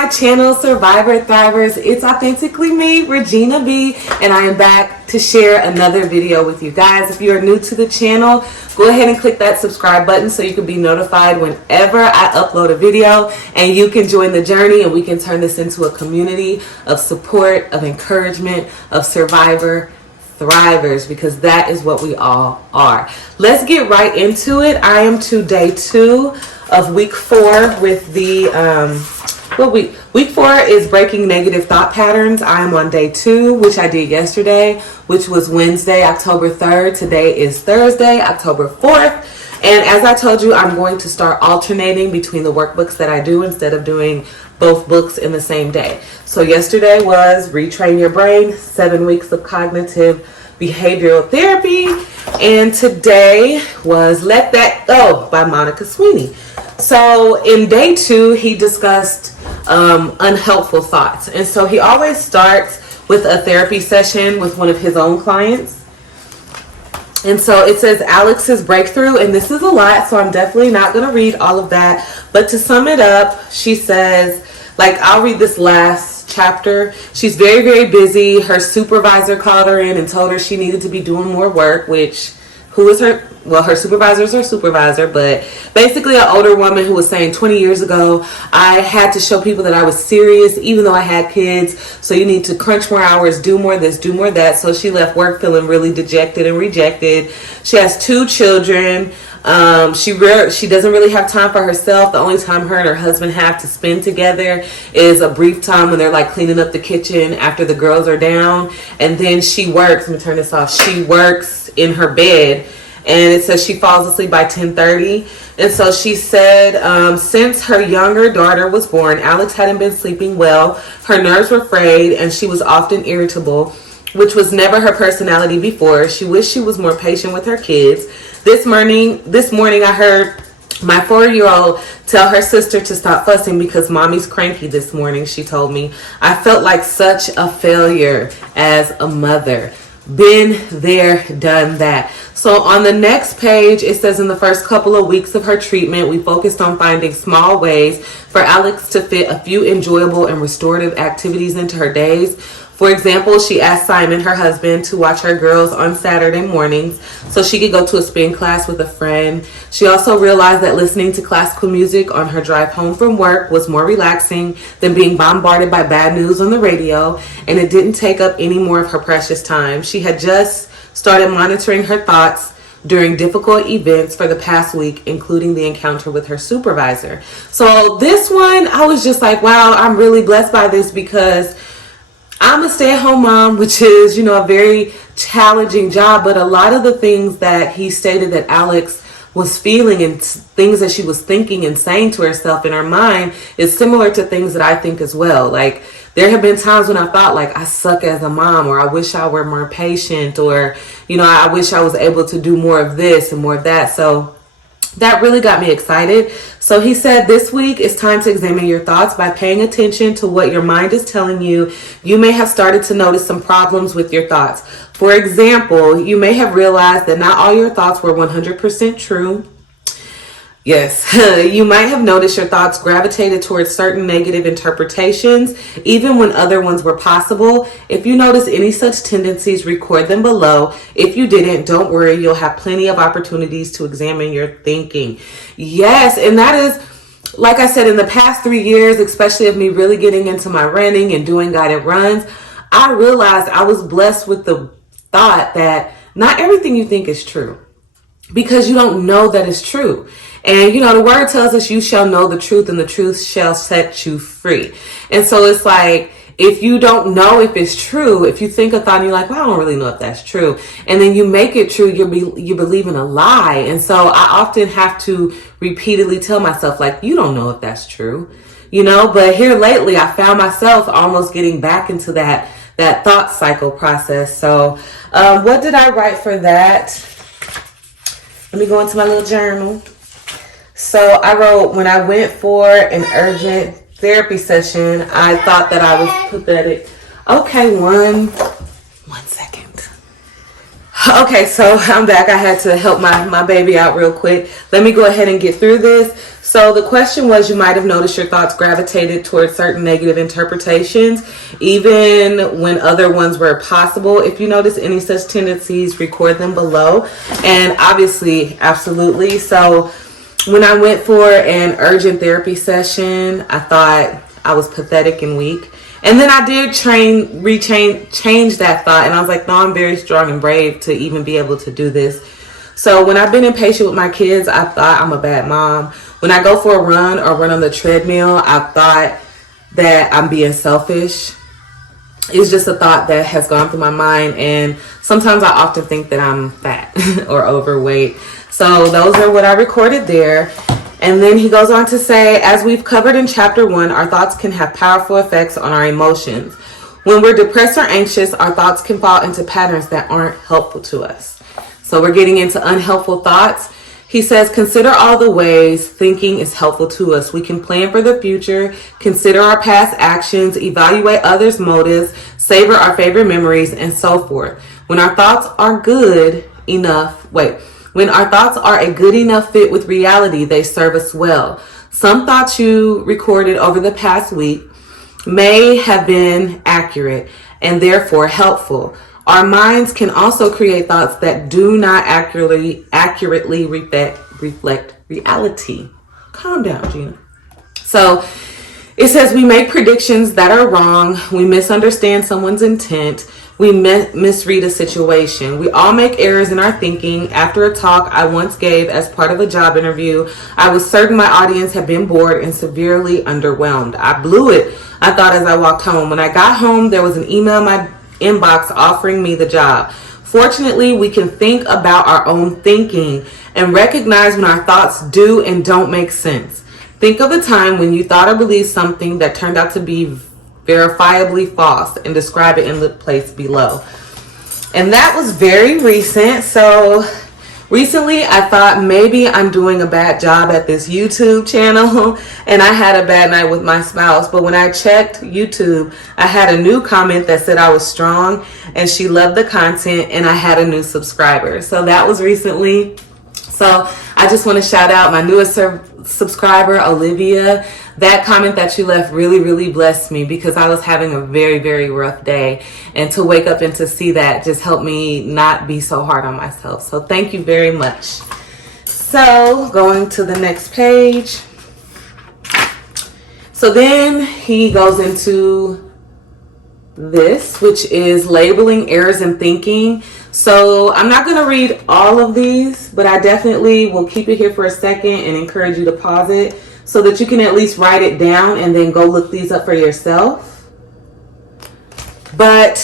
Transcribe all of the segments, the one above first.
my channel, Survivor Thrivers. It's authentically me, Regina B, and I am back to share another video with you guys. If you are new to the channel, go ahead and click that subscribe button so you can be notified whenever I upload a video, and you can join the journey and we can turn this into a community of support, of encouragement, of Survivor Thrivers, because that is what we all are. Let's get right into it. I am to day 2 of week 4 with the week 4 is breaking negative thought patterns. I am on day 2, which I did yesterday, which was Wednesday, October 3rd. Today is Thursday, October 4th. And as I told you, I'm going to start alternating between the workbooks that I do instead of doing both books in the same day. So yesterday was Retrain Your Brain, 7 weeks of cognitive behavioral therapy. And today was Let That Go by Monica Sweeney. So in day 2, he discussed unhelpful thoughts. And so he always starts with a therapy session with one of his own clients. And so it says Alex's breakthrough, and this is a lot, so I'm definitely not going to read all of that. But to sum it up, she says, I'll read this last chapter. She's very, very busy. Her supervisor called her in and told her she needed to be doing more work, which, who is her? Well, her supervisor is her supervisor, but basically an older woman who was saying 20 years ago, I had to show people that I was serious, even though I had kids. So you need to crunch more hours, do more this, do more that. So she left work feeling really dejected and rejected. She has 2 children. She doesn't really have time for herself. The only time her and her husband have to spend together is a brief time when they're like cleaning up the kitchen after the girls are down. And then she works. Let me turn this off. She works in her bed. And it says she falls asleep by 10:30. And so she said, since her younger daughter was born, Alex hadn't been sleeping well. Her nerves were frayed and she was often irritable, which was never her personality before. She wished she was more patient with her kids. This morning I heard my 4-year-old tell her sister to stop fussing because mommy's cranky this morning, she told me. I felt like such a failure as a mother. Been there, done that. So on the next page, it says in the first couple of weeks of her treatment, we focused on finding small ways for Alex to fit a few enjoyable and restorative activities into her days. For example, she asked Simon, her husband, to watch her girls on Saturday mornings so she could go to a spin class with a friend. She also realized that listening to classical music on her drive home from work was more relaxing than being bombarded by bad news on the radio, and it didn't take up any more of her precious time. She had just started monitoring her thoughts during difficult events for the past week, including the encounter with her supervisor. So this one, I was just like, wow, I'm really blessed by this because I'm a stay-at-home mom, which is, a very challenging job. But a lot of the things that he stated that Alex was feeling and things that she was thinking and saying to herself in her mind is similar to things that I think as well. Like, there have been times when I thought, I suck as a mom, or I wish I were more patient, or, I wish I was able to do more of this and more of that. So that really got me excited. So he said, this week it's time to examine your thoughts by paying attention to what your mind is telling you. You may have started to notice some problems with your thoughts. For example, you may have realized that not all your thoughts were 100% true. Yes, you might have noticed your thoughts gravitated towards certain negative interpretations, even when other ones were possible. If you notice any such tendencies, record them below. If you didn't, don't worry, you'll have plenty of opportunities to examine your thinking. Yes, and that is, like I said, in the past 3 years, especially of me really getting into my running and doing guided runs, I realized I was blessed with the thought that not everything you think is true, because you don't know that it's true. And, the word tells us you shall know the truth and the truth shall set you free. And so it's like, if you don't know if it's true, if you think a thought and you're like, well, I don't really know if that's true, and then you make it true, you believe in a lie. And so I often have to repeatedly tell myself, you don't know if that's true, but here lately I found myself almost getting back into that thought cycle process. So what did I write for that? Let me go into my little journal. So I wrote, when I went for an urgent therapy session, I thought that I was pathetic. Okay, one second. Okay, so I'm back. I had to help my baby out real quick. Let me go ahead and get through this. So the question was, you might have noticed your thoughts gravitated towards certain negative interpretations, even when other ones were possible. If you notice any such tendencies, record them below. And obviously, absolutely. So when I went for an urgent therapy session, I thought I was pathetic and weak. And then I did change that thought. And I was like, no, I'm very strong and brave to even be able to do this. So when I've been impatient with my kids, I thought I'm a bad mom. When I go for a run or run on the treadmill, I thought that I'm being selfish. It's just a thought that has gone through my mind. And sometimes I often think that I'm fat or overweight. So those are what I recorded there. And then he goes on to say, as we've covered in chapter 1, our thoughts can have powerful effects on our emotions. When we're depressed or anxious, our thoughts can fall into patterns that aren't helpful to us. So we're getting into unhelpful thoughts. He says, consider all the ways thinking is helpful to us. We can plan for the future, consider our past actions, evaluate others' motives, savor our favorite memories, and so forth. When our thoughts are When our thoughts are a good enough fit with reality, they serve us well. Some thoughts you recorded over the past week may have been accurate and therefore helpful. Our minds can also create thoughts that do not accurately reflect reality. Calm down, Gina. So it says we make predictions that are wrong. We misunderstand someone's intent. We misread a situation. We all make errors in our thinking. After a talk I once gave as part of a job interview, I was certain my audience had been bored and severely underwhelmed. I blew it, I thought, as I walked home. When I got home, there was an email in my inbox offering me the job. Fortunately, we can think about our own thinking and recognize when our thoughts do and don't make sense. Think of a time when you thought or believed something that turned out to be verifiably false and describe it in the place below. And that was very recent. So recently I thought maybe I'm doing a bad job at this YouTube channel and I had a bad night with my spouse. But when I checked YouTube, I had a new comment that said I was strong and she loved the content, and I had a new subscriber. So that was recently. So I just want to shout out my newest subscriber, Olivia. That comment that you left really, really blessed me because I was having a very, very rough day. And to wake up and to see that just helped me not be so hard on myself. So thank you very much. So going to the next page. So then he goes into this, which is labeling errors in thinking. So I'm not going to read all of these, but I definitely will keep it here for a second and encourage you to pause it so that you can at least write it down and then go look these up for yourself. But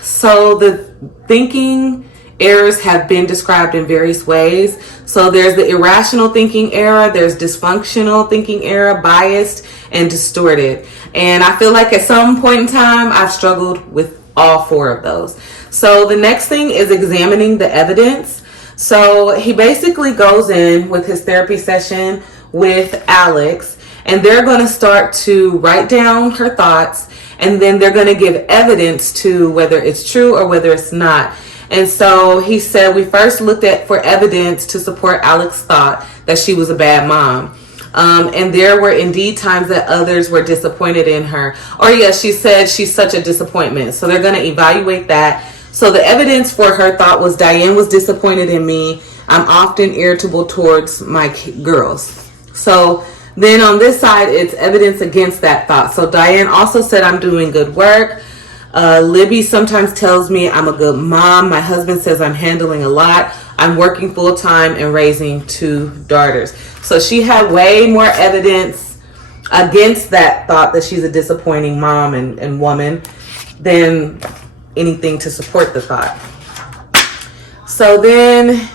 so the thinking errors have been described in various ways. So there's the irrational thinking error, there's dysfunctional thinking error, biased, and distorted. And I feel like at some point in time, I've struggled with all 4 of those. So the next thing is examining the evidence. So he basically goes in with his therapy session with Alex, and they're going to start to write down her thoughts, and then they're going to give evidence to whether it's true or whether it's not. And so he said we first looked at for evidence to support Alex's thought that she was a bad mom. And there were indeed times that others were disappointed in her. Or yes, she said she's such a disappointment. So they're going to evaluate that. So the evidence for her thought was Diane was disappointed in me. I'm often irritable towards my girls. So then on this side, it's evidence against that thought. So Diane also said I'm doing good work. Libby sometimes tells me I'm a good mom. My husband says I'm handling a lot. I'm working full time and raising 2 daughters. So she had way more evidence against that thought that she's a disappointing mom and woman than anything to support the thought. So then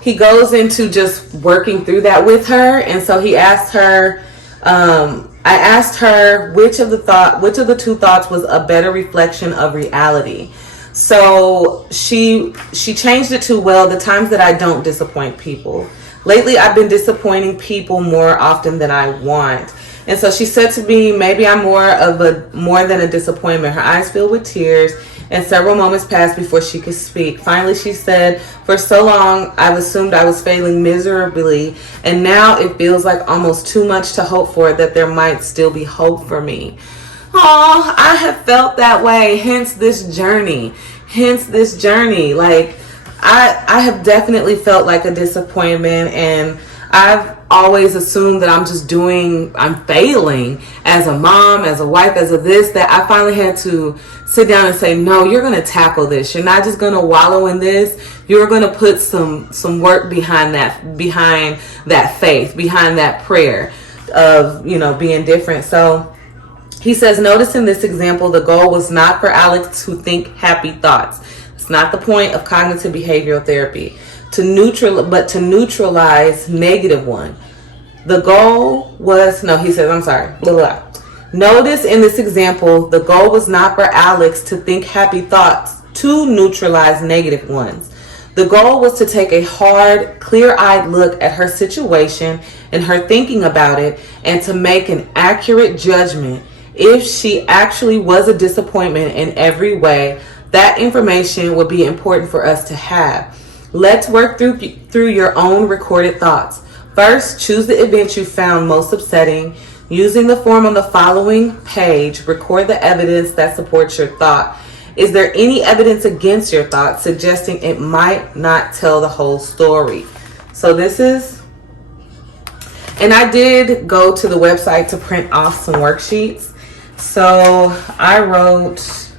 he goes into just working through that with her. And so he asked her, I asked her which of the 2 thoughts was a better reflection of reality. So she changed it to, well, the times that I don't disappoint people. Lately, I've been disappointing people more often than I want. And so she said to me, maybe I'm more than a disappointment. Her eyes filled with tears, and several moments passed before she could speak. Finally, she said, for so long, I've assumed I was failing miserably, and now it feels like almost too much to hope for, that there might still be hope for me. Oh, I have felt that way, hence this journey. Like, I have definitely felt like a disappointment, and I've always assumed that I'm failing as a mom, as a wife, as a this, that I finally had to sit down and say, no, you're going to tackle this. You're not just going to wallow in this. You're going to put some work behind that faith, behind that prayer of, being different. So he says, notice in this example, the goal was not for Alex to think happy thoughts. It's not the point of cognitive behavioral therapy, but to neutralize negative one. The goal was, Notice in this example, the goal was not for Alex to think happy thoughts to neutralize negative ones. The goal was to take a hard, clear-eyed look at her situation and her thinking about it, and to make an accurate judgment. If she actually was a disappointment in every way, that information would be important for us to have. Let's work through your own recorded thoughts. First, choose the event you found most upsetting. Using the form on the following page, record the evidence that supports your thought. Is there any evidence against your thought, suggesting it might not tell the whole story? So this is, and I did go to the website to print off some worksheets. So I wrote,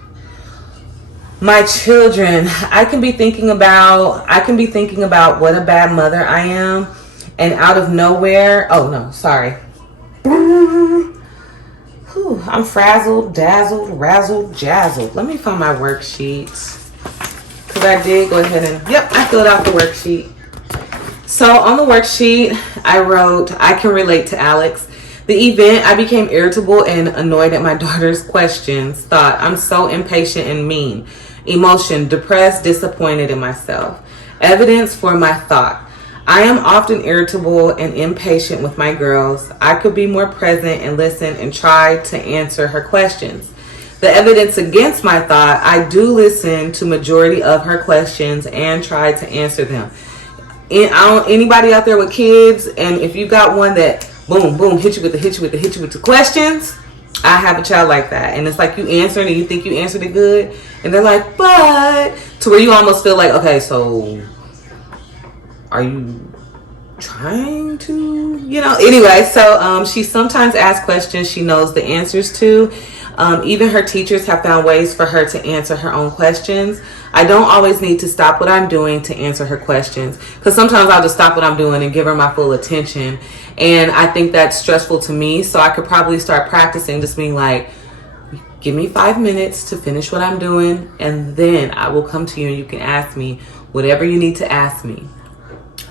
my children, I can be thinking about what a bad mother I am, and out of nowhere, I'm frazzled, dazzled, razzled, jazzled. Let me find my worksheets, because I did go ahead and, I filled out the worksheet. So on the worksheet, I wrote, I can relate to Alex. The event, I became irritable and annoyed at my daughter's questions. Thought, I'm so impatient and mean. Emotion, depressed, disappointed in myself. Evidence for my thought. I am often irritable and impatient with my girls. I could be more present and listen and try to answer her questions. The evidence against my thought, I do listen to majority of her questions and try to answer them. Anybody out there with kids, and if you got one that boom, boom, hit you with the questions, I have a child like that. And it's like you answered and you think you answered it good, and they're like, but, to where you almost feel like, okay, so are you trying to, anyway. So she sometimes asks questions she knows the answers to. Even her teachers have found ways for her to answer her own questions. I don't always need to stop what I'm doing to answer her questions, because sometimes I'll just stop what I'm doing and give her my full attention, and I think that's stressful to me. So I could probably start practicing just being like, give me 5 minutes to finish what I'm doing, and then I will come to you and you can ask me whatever you need to ask me.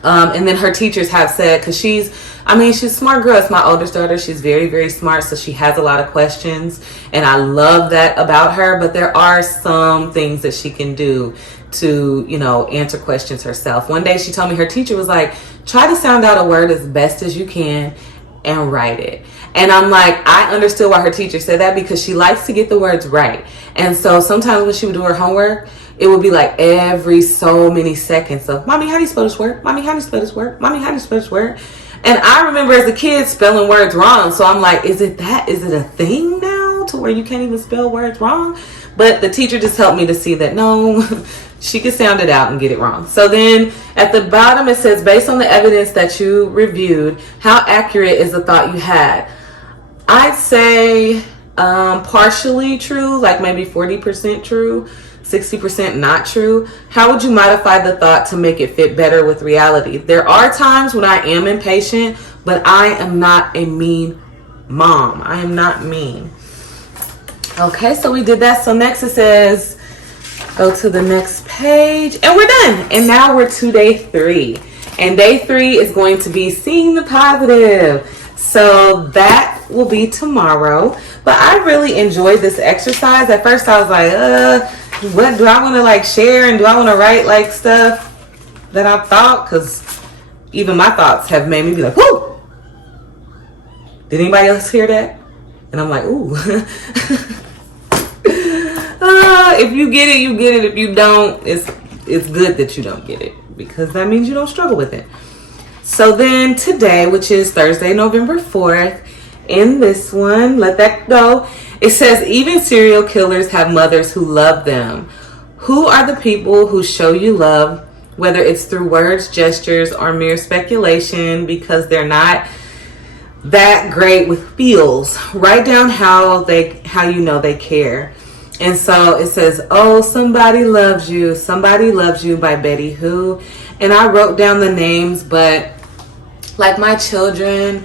And then her teachers have said, because she's a smart girl. It's my oldest daughter. She's very, very smart. So she has a lot of questions, and I love that about her. But there are some things that she can do to, answer questions herself. One day she told me her teacher was like, try to sound out a word as best as you can and write it. And I'm like, I understood why her teacher said that, because she likes to get the words right. And so sometimes when she would do her homework, it would be like every so many seconds of, Mommy, how do you spell this word? Mommy, how do you spell this word? Mommy, how do you spell this word? And I remember as a kid spelling words wrong. So I'm like, is it a thing now to where you can't even spell words wrong? But the teacher just helped me to see that, no, she could sound it out and get it wrong. So then at the bottom it says, based on the evidence that you reviewed, how accurate is the thought you had? I'd say partially true, like maybe 40% true, 60% not true. How would you modify the thought to make it fit better with reality? There are times when I am impatient, but I am not a mean mom. I am not mean. Okay, so we did that. So next it says, go to the next page, and we're done. And now we're to day 3. And day 3 is going to be seeing the positive. So that will be tomorrow. But I really enjoyed this exercise. At first I was like, what do I want to share, and do I want to write stuff that I've thought? Because even my thoughts have made me be like, whoo, Did anybody else hear that? And I'm like, ooh. If you get it, you get it. If you don't, it's good that you don't get it, because that means you don't struggle with it. So then today, which is Thursday, November 4th, in this one, let that go. It says, even serial killers have mothers who love them. Who are the people who show you love, whether it's through words, gestures, or mere speculation, because they're not that great with feels? Write down how you know they care. And so it says, oh, somebody loves you by Betty Who. And I wrote down the names, but like my children,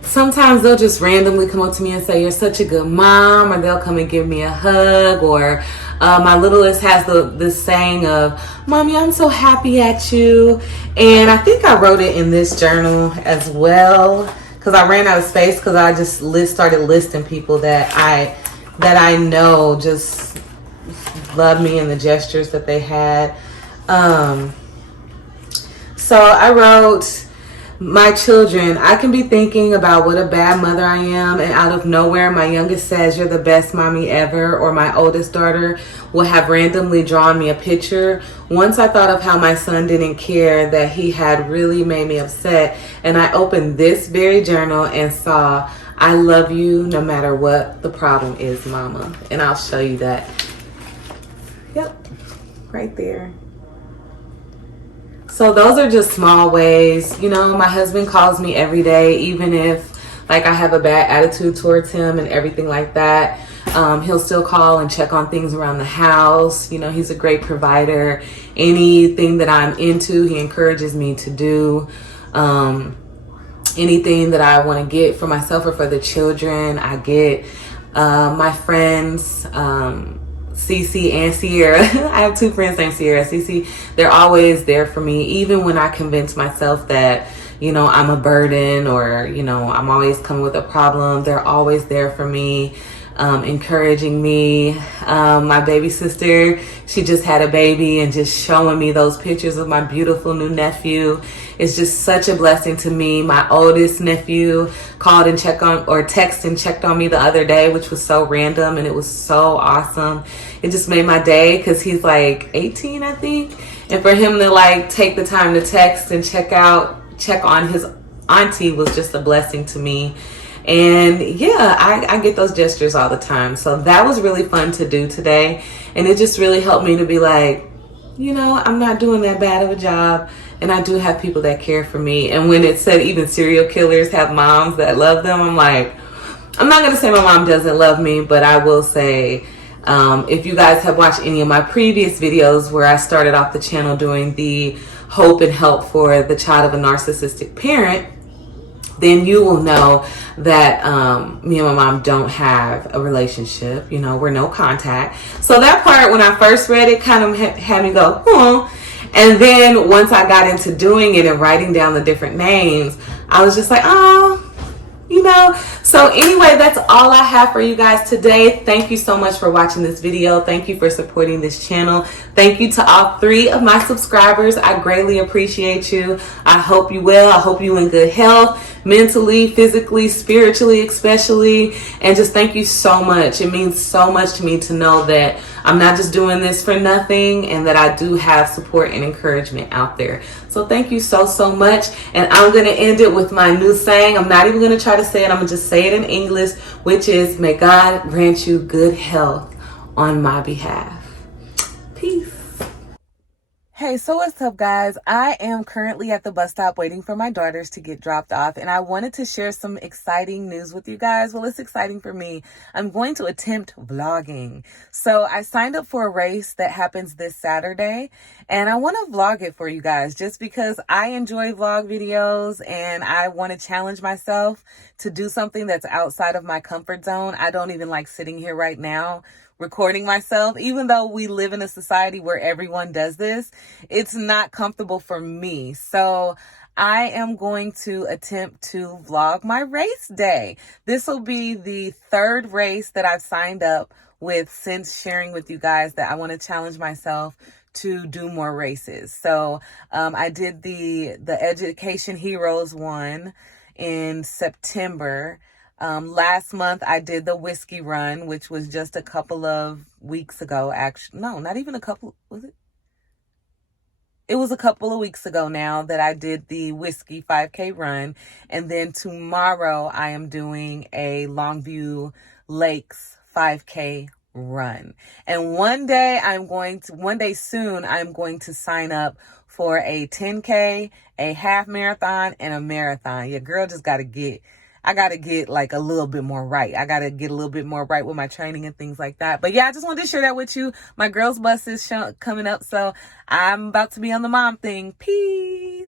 sometimes they'll just randomly come up to me and say, you're such a good mom, or they'll come and give me a hug, or my littlest has this saying of, Mommy, I'm so happy at you. And I think I wrote it in this journal as well, because I ran out of space, because I just started listing people that I know just love me and the gestures that they had. So I wrote, my children, I can be thinking about what a bad mother I am, and out of nowhere my youngest says, you're the best mommy ever, or my oldest daughter will have randomly drawn me a picture. Once I thought of how my son didn't care, that he had really made me upset, and I opened this very journal and saw, I love you no matter what the problem is, Mama. And I'll show you that. Yep, right there. So those are just small ways. You know, my husband calls me every day, even if like I have a bad attitude towards him and everything like that. He'll still call and check on things around the house. You know, he's a great provider. Anything that I'm into, he encourages me to do. Anything that I want to get for myself or for the children, I get. My friends, Cece and Sierra. I have two friends named Sierra. Cece, they're always there for me, even when I convince myself that, you know, I'm a burden, or, you know, I'm always coming with a problem. They're always there for me, encouraging me. My baby sister, she just had a baby, and just showing me those pictures of my beautiful new nephew is just such a blessing to me. My oldest nephew called and texted and checked on me the other day, which was so random, and it was so awesome. It just made my day, because he's like 18, I think, and for him to like take the time to text and check on his auntie was just a blessing to me. And yeah, I get those gestures all the time. So that was really fun to do today, and it just really helped me to be like, you know, I'm not doing that bad of a job, and I do have people that care for me. And when it said even serial killers have moms that love them, I'm like, I'm not going to say my mom doesn't love me, but I will say, if you guys have watched any of my previous videos where I started off the channel doing the hope and help for the child of a narcissistic parent, then you will know that me and my mom don't have a relationship. You know, we're no contact. So that part, when I first read it, kind of had me go, hmm. And then once I got into doing it and writing down the different names, I was just like, oh, you know. So anyway, that's all I have for you guys today. Thank you so much for watching this video. Thank you for supporting this channel. Thank you to all 3 of my subscribers. I greatly appreciate you. I hope you well. I hope you in good health, mentally, physically, spiritually, especially. And just thank you so much. It means so much to me to know that I'm not just doing this for nothing, and that I do have support and encouragement out there. So thank you so, so much. And I'm going to end it with my new saying. I'm not even going to try to say it. I'm going to just say it in English, which is, may God grant you good health on my behalf. Peace. Hey, so what's up, guys? I am currently at the bus stop waiting for my daughters to get dropped off, and I wanted to share some exciting news with you guys. Well, it's exciting for me. I'm going to attempt vlogging. So I signed up for a race that happens this Saturday, and I want to vlog it for you guys just because I enjoy vlog videos, and I want to challenge myself to do something that's outside of my comfort zone. I don't even like sitting here right now recording myself, even though we live in a society where everyone does this. It's not comfortable for me. So I am going to attempt to vlog my race day. This will be the 3rd race that I've signed up with since sharing with you guys that I want to challenge myself to do more races. So I did the Education Heroes one in September. Last month I did the whiskey run, which was just a couple of weeks ago. Actually, no, not even a couple. Was it? It was a couple of weeks ago now that I did the whiskey 5K run. And then tomorrow I am doing a Longview Lakes 5K run. And one day soon, I'm going to sign up for a 10K, a half marathon, and a marathon. Your girl just I got to get like a little bit more right. I got to get a little bit more right with my training and things like that. But yeah, I just wanted to share that with you. My girls bus is coming up, so I'm about to be on the mom thing. Peace.